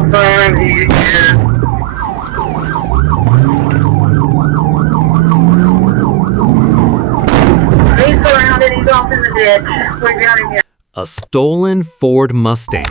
time he is. He's surrounded. He's off in the ditch. We got him here. A stolen Ford Mustang,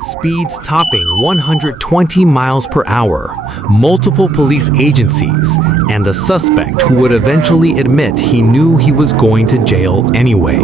speeds topping 120 miles per hour, multiple police agencies, and a suspect who would eventually admit he knew he was going to jail anyway.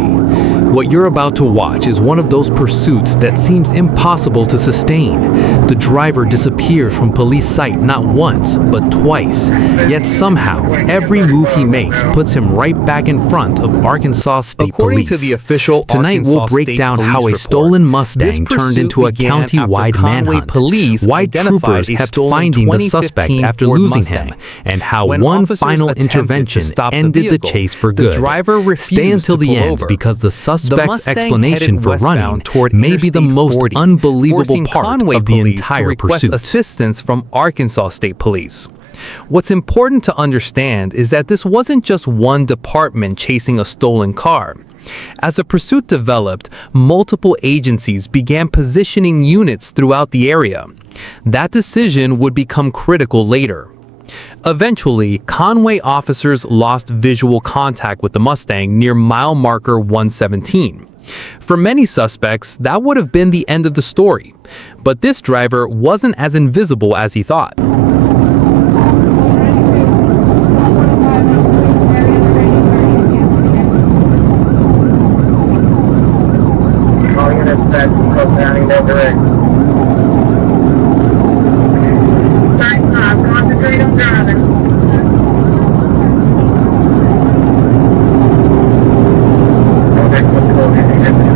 What you're about to watch is one of those pursuits that seems impossible to sustain. The driver disappears from police sight not once, but twice. Yet somehow, every move he makes puts him right back in front of Arkansas State According Police. to the official Tonight we'll Arkansas break State down Police how a report, stolen Mustang this turned into a pursuit began county-wide after Conway manhunt, police why identified troopers a kept stolen finding the suspect 2015 after Ford losing Mustang. him, and how When one officers final attempted intervention to stop the ended the vehicle, chase for the good. driver refused Stay until to the pull end over. because the suspect's Mustang explanation headed for running westbound toward may be the Interstate most 40, unbelievable forcing part Conway of the police to entire request pursuit. assistance from Arkansas State Police. What's important to understand is that this wasn't just one department chasing a stolen car. As the pursuit developed, multiple agencies began positioning units throughout the area. That decision would become critical later. Eventually, Conway officers lost visual contact with the Mustang near mile marker 117. For many suspects, that would have been the end of the story. But this driver wasn't as invisible as he thought. All units back from Cook County, no direct. Concentrate on driving. Okay, let's go ahead and get this.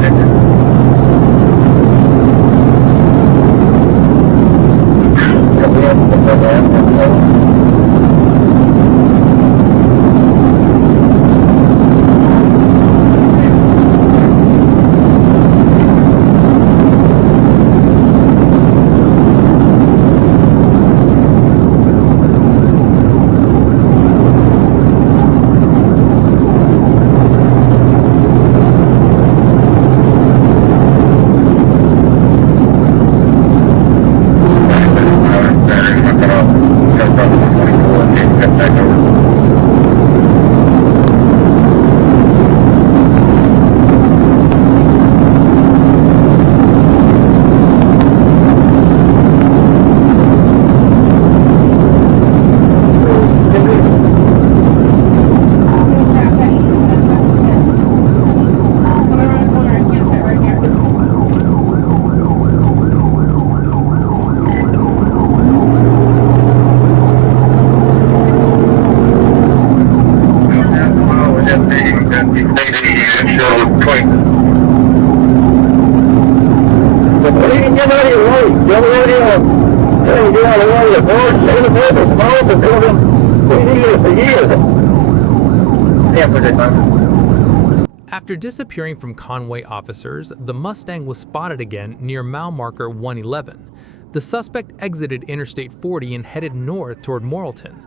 After disappearing from Conway officers, the Mustang was spotted again near mile marker 111. The suspect exited Interstate 40 and headed north toward Morrilton.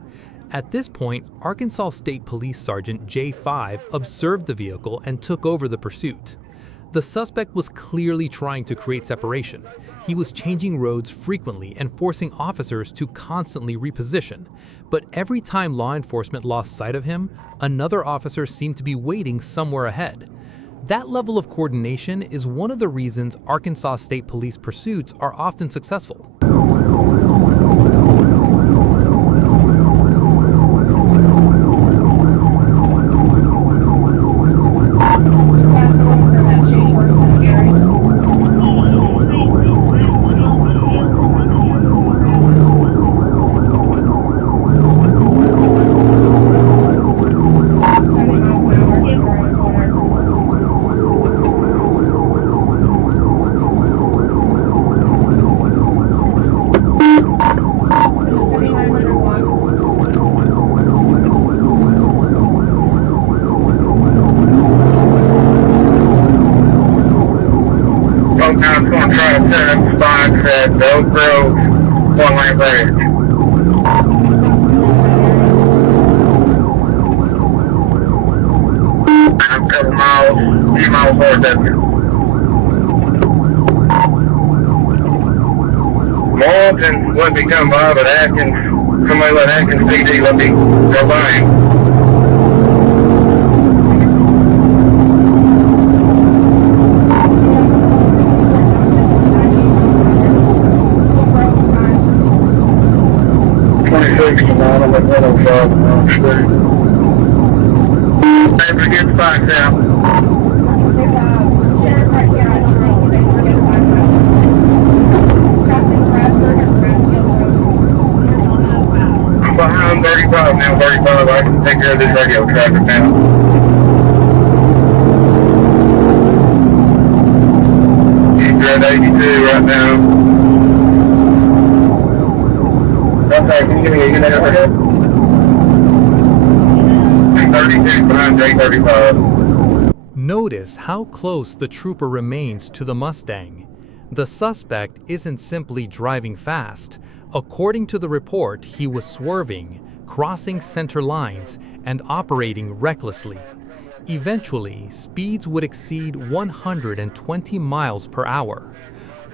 At this point, Arkansas State Police Sergeant J5 observed the vehicle and took over the pursuit. The suspect was clearly trying to create separation. He was changing roads frequently and forcing officers to constantly reposition. But every time law enforcement lost sight of him, another officer seemed to be waiting somewhere ahead. That level of coordination is one of the reasons Arkansas State Police pursuits are often successful. Now it's going to try to set up spots at the Oak Grove one-lane bridge. I'm a couple miles, few miles north of you. Morton wouldn't be coming by, but Atkins, somebody let Atkins PD let me go by him. I'm at 105 on the street. Hey, get spots out. Behind 35 now, 35. I can take care of this radio traffic now. You're at 82 right now. Okay, can you give me a unit overhead? 32 behind J35. Notice how close the trooper remains to the Mustang. The suspect isn't simply driving fast. According to the report, he was swerving, crossing center lines, and operating recklessly. Eventually, speeds would exceed 120 miles per hour.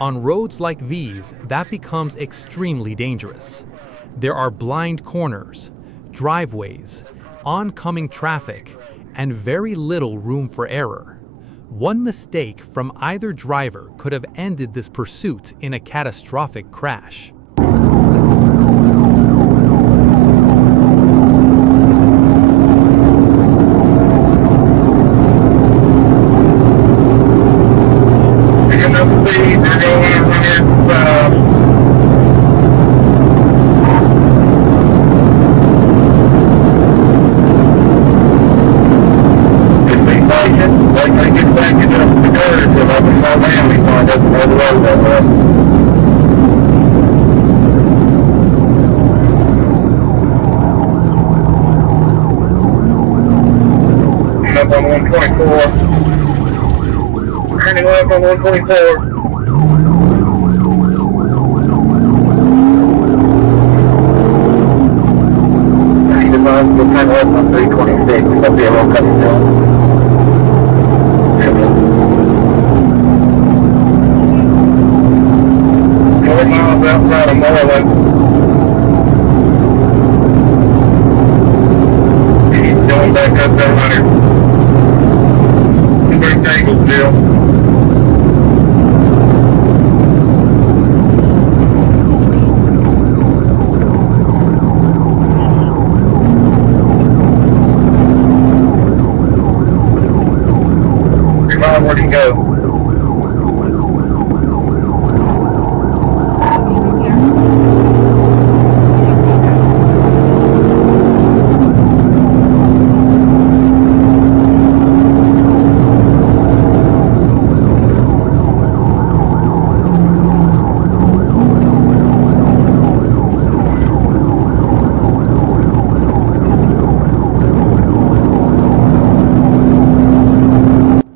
On roads like these, that becomes extremely dangerous. There are blind corners, driveways, oncoming traffic, and very little room for error. One mistake from either driver could have ended this pursuit in a catastrophic crash. Up on 124. Turning left on 124. We'll turn left on 326. There'll be a little cutting down. 4 miles outside of Moreland. He's going back up that 100. Tangled still. Where'd he go?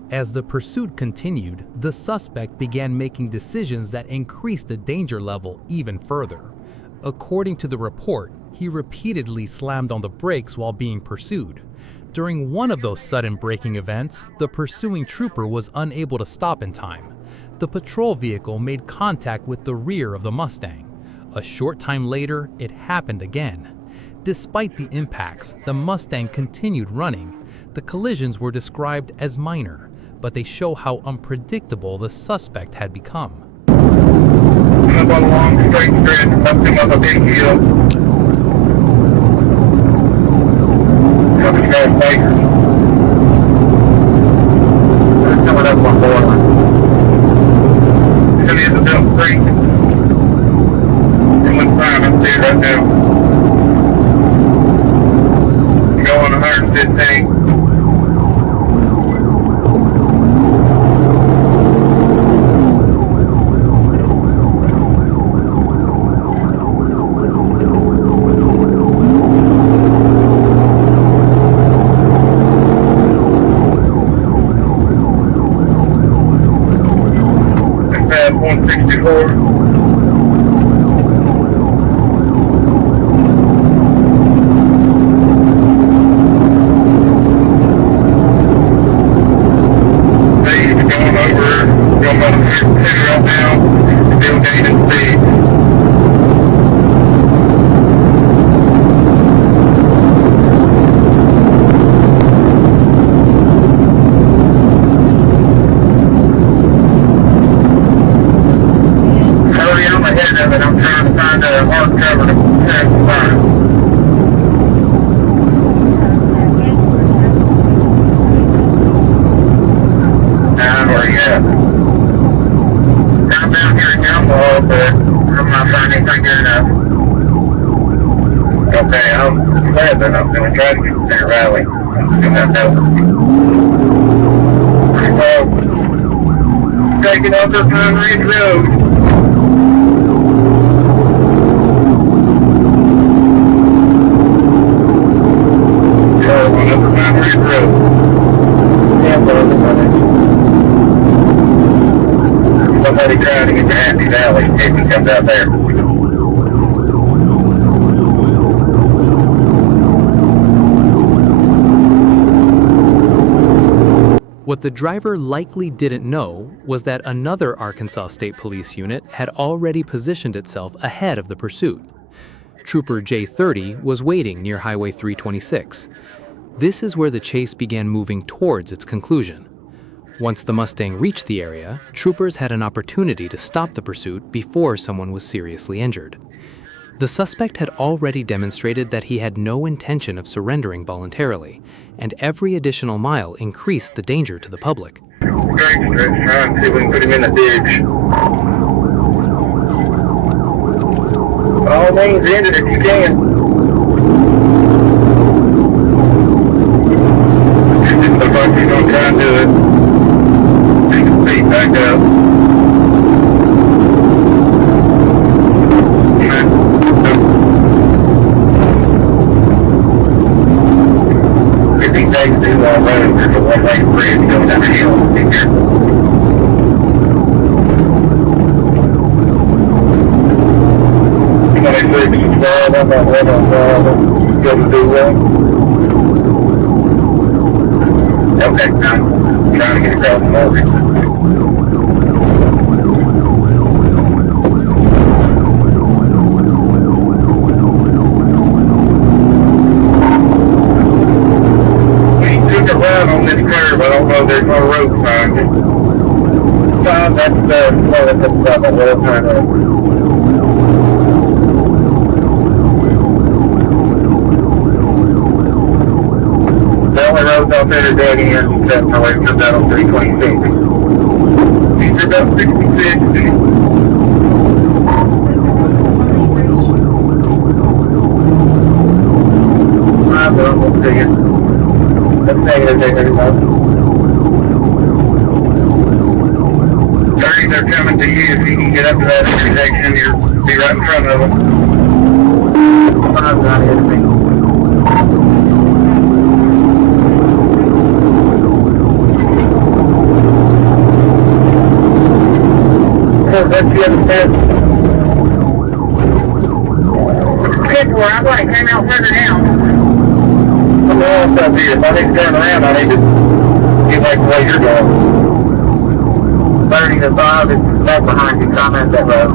As the pursuit continued, the suspect began making decisions that increased the danger level even further. According to the report, he repeatedly slammed on the brakes while being pursued. During one of those sudden braking events, the pursuing trooper was unable to stop in time. The patrol vehicle made contact with the rear of the Mustang. A short time later, it happened again. Despite the impacts, the Mustang continued running. The collisions were described as minor, but they show how unpredictable the suspect had become. Up on a long straight stretch, busting up a big hill. Coming down Baker. They're coming up on Borderland. It's going to hit the Belt Creek. It went fine up there right now. Going 115. That's 164. and I'm trying to find a hard cover to pass by. Where you at? I'm down here in Yumbo, but I'm not finding anything good enough. Okay, I'm glad that I'm going to try to get to that rally. Taking off the Pine Ridge Road. Going up the Pine Ridge Road. Yeah, somebody trying to get to Happy Valley if he comes out there. What the driver likely didn't know was that another Arkansas State Police unit had already positioned itself ahead of the pursuit. Trooper J30 was waiting near Highway 326. This is where the chase began moving towards its conclusion. Once the Mustang reached the area, troopers had an opportunity to stop the pursuit before someone was seriously injured. The suspect had already demonstrated that he had no intention of surrendering voluntarily, and every additional mile increased the danger to the public. Trying to see if we can put him in a ditch. By all means, end it if you can. It looks like he's going to try and do it. Take his feet back up. If he takes too long road, there's a one-way bridge going down the hill. Be careful. I'm not one on going to do well. Okay, I'm trying to get across the mortgage. We took a run on this curve. I don't know if there's no road sign. That's about the road sign. Roads out there today and that's how it comes out on 326. These are about 66. We'll see it. Let's negative there, Terry, they're coming to you. If you can get up to that intersection, you'll be right in front of them. I'm not hitting me. That's the other side. Where I'm like, came out further down. I'm lost up here. If I need to turn around, I need to get back the way you're going. 30 to 5 is back behind you. I'm at that road.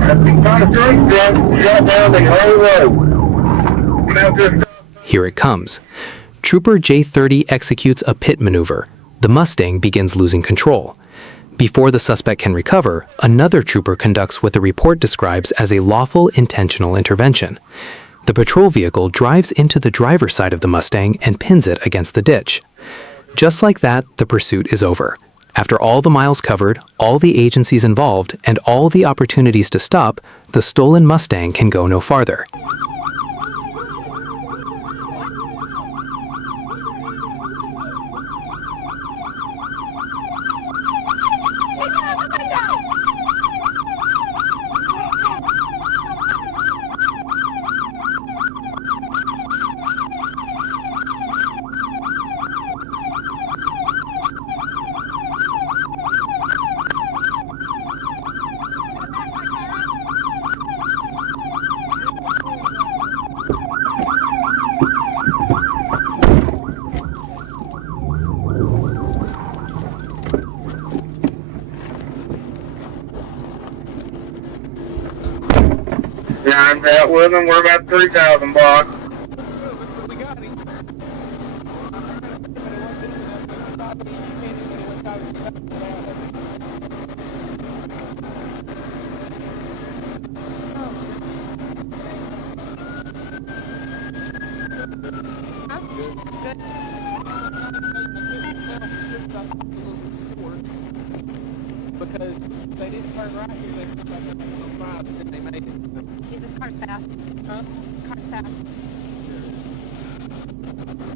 That's the kind of street, Jeff. Shut down the whole road. Here it comes. Trooper J30 executes a pit maneuver. The Mustang begins losing control. Before the suspect can recover, another trooper conducts what the report describes as a lawful intentional intervention. The patrol vehicle drives into the driver's side of the Mustang and pins it against the ditch. Just like that, the pursuit is over. After all the miles covered, all the agencies involved, and all the opportunities to stop, the stolen Mustang can go no farther. I'm out with them. We're about 3,000 blocks. We got him. Because they didn't turn right here, they took like 105 and then they made it. Yeah, this car's fast. Huh? Car's fast.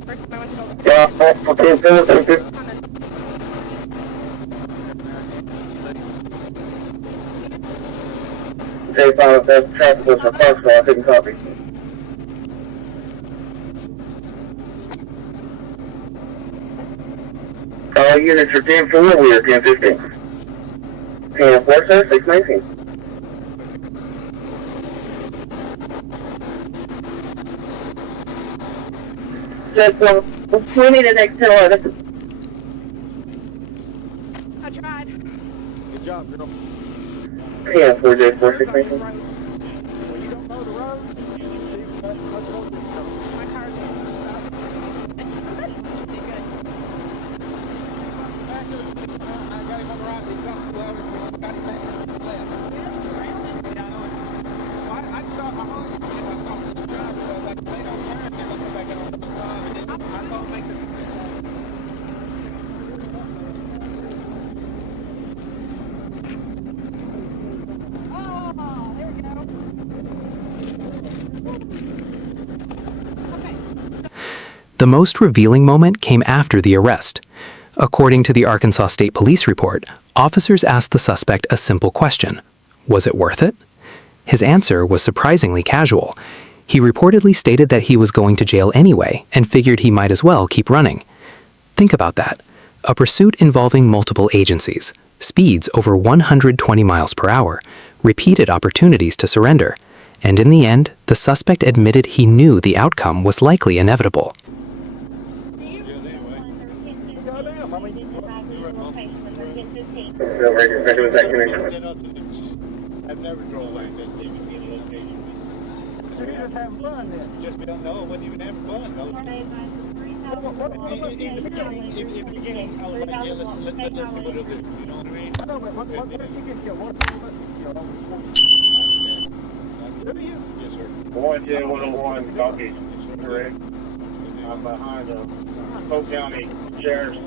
First time I went to go look Yeah, at it. okay, thank you. Okay, fine, that's traffic was for park, so I couldn't copy. All units are 10-4, we are 10-15. 10-4, sir, 619. Just, we need an next 10-11. I tried. Good job, girl. 10-4, J4, 619. When you don't know the road, you see much road this time. My car's and somebody did good. Back to the, I got him on the right, he got the left, we got him back to the left. I stopped, I hung him, I stopped the drive because like, they don't turn, they're gonna go back out on the side, and then I saw him make the Oh, there we go. Okay. The most revealing moment came after the arrest. According to the Arkansas State Police report, officers asked the suspect a simple question: was it worth it? His answer was surprisingly casual. He reportedly stated that he was going to jail anyway and figured he might as well keep running. Think about that. A pursuit involving multiple agencies, speeds over 120 miles per hour, repeated opportunities to surrender, and in the end, the suspect admitted he knew the outcome was likely inevitable. I've never drove like this, even in location. So you're just having fun then? Just we don't know, it wasn't even having fun, no. In the beginning, I was like, yeah, let's see what it'll do, you know what I mean? I know, but what you get killed? What you get killed? Do you? Yes, sir. 1J101, copy. Correct. I'm behind a Polk County Sheriff's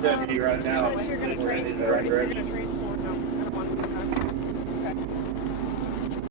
deputy right now. You're gonna trade. In the right direction.